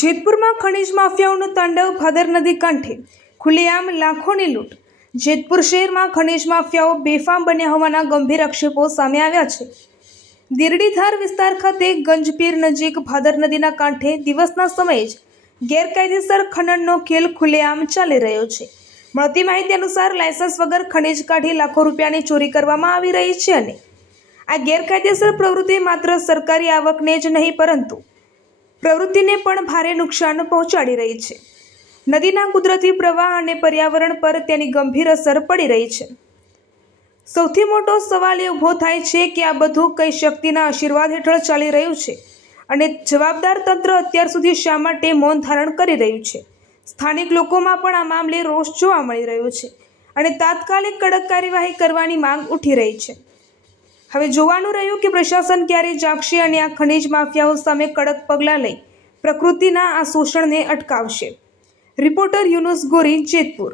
જેતપુરમાં ખનીજ માફિયાઓનું તાંડવ ભાદર નદી કાંઠે ખુલ્લેઆમ લાખોની લૂંટ। જેતપુર શહેરમાં ખનીજ માફિયાઓ બેફામ બન્યા હોવાના ગંભીર આક્ષેપો સામે આવ્યા છે। દીરડીધાર વિસ્તાર ખાતે ગંજપીર નજીક ભાદર નદીના કાંઠે દિવસના સમયે જ ગેરકાયદેસર ખનનનો ખેલ ખુલ્લેઆમ ચાલી રહ્યો છે। મળતી માહિતી અનુસાર લાયસન્સ વગર ખનીજ કાઢી લાખો રૂપિયાની ચોરી કરવામાં આવી રહી છે અને આ ગેરકાયદેસર પ્રવૃત્તિ માત્ર સરકારી આવકને જ નહીં પરંતુ પ્રવૃત્તિને પણ ભારે નુકસાન પહોંચાડી રહી છે। નદીના કુદરતી પ્રવાહ અને પર્યાવરણ પર તેની ગંભીર અસર પડી રહી છે। સૌથી મોટો સવાલ એ ઊભો થાય છે કે આ બધું કઈ શક્તિના આશીર્વાદ હેઠળ ચાલી રહ્યું છે અને જવાબદાર તંત્ર અત્યાર સુધી શા માટે મૌન ધારણ કરી રહ્યું છે। સ્થાનિક લોકોમાં પણ આ મામલે રોષ જોવા મળી રહ્યો છે અને તાત્કાલિક કડક કાર્યવાહી કરવાની માંગ ઉઠી રહી છે। હવે જોવાનું રહ્યું કે પ્રશાસન ક્યારે જાગશે અને આ ખનીજ માફિયાઓ સામે કડક પગલાં લઈ પ્રકૃતિના આ શોષણને અટકાવશે। રિપોર્ટર યુનુસ ગોરી, જેતપુર।